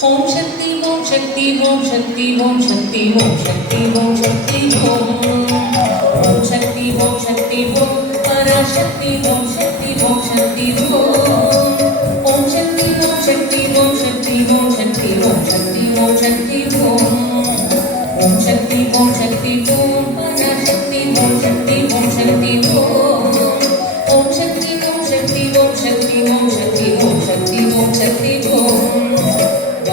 ஓம் சக்தி ஓம் சக்தி ஓம் சக்தி ஓம் சக்தி ஓம் சக்தி ஓம் சக்தி ஓம் ஓம் சக்தி ஓம் சக்தி ஓம் பராசக்தி ஓம் சக்தி ஓம் சக்தி ஓம் ஓம் சக்தி ஓம் சக்தி ஓம் சக்தி ஓம் சக்தி ஓம் சக்தி ஓம் சக்தி ஓம் ஓம் சக்தி ஓம் சக்தி ஓம் பராசக்தி ஓம் சக்தி ஓம் சக்தி ஓம் ஓம் சக்தி ஓம் சக்தி ஓம் சக்தி ஓம் சக்தி ஓம் சக்தி ஓம் சக்தி ஓம்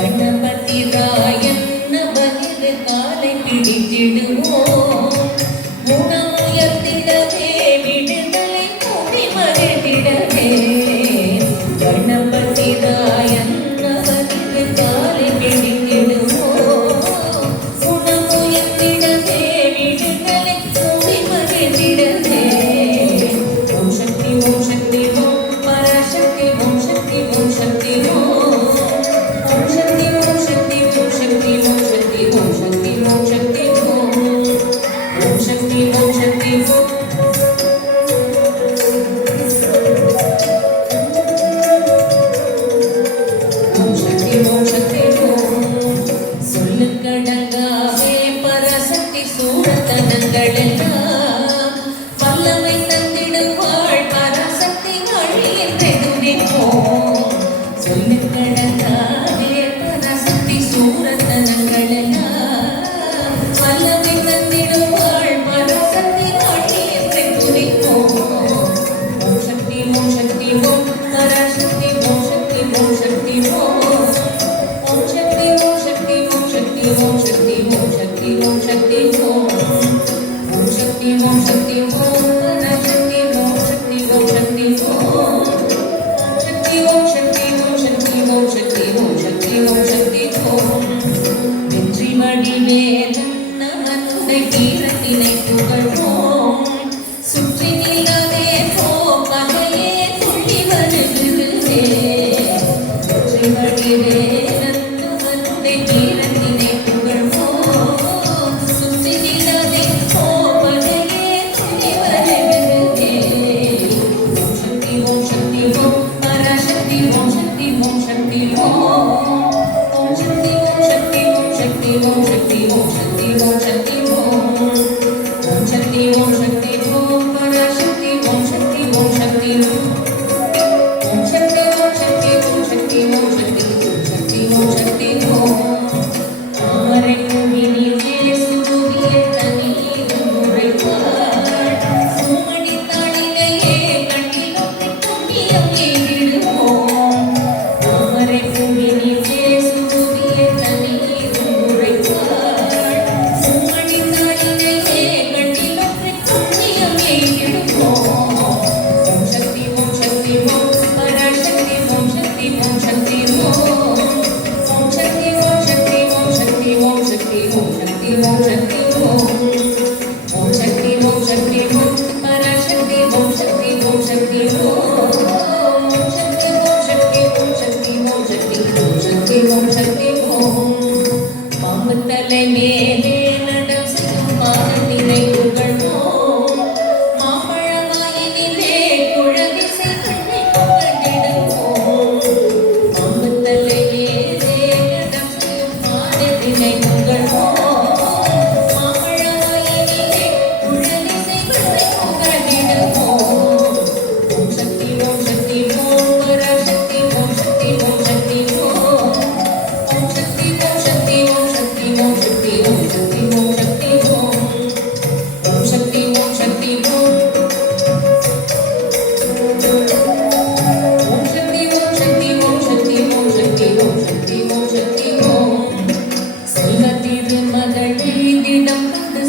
கணபதி ராயன் நவகிர காலை பிடித்திடுவோம் குணமுயர்த்திடவே விடுதலை கூடி மகிழ்ந்திடவே கணபதி ராயன் நவகிர காலை பிடித்திடுவோம் குணமுயர்த்திடவே விடுதலை கூடி மகிழ்ந்திடவே ஓம் சக்தி ஓம் சக்தி ஓம் பராசக்தி ஓம் சக்தி ஓம் சக்தி ஓம்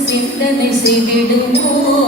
சிந்தனை செய்திடுவோம்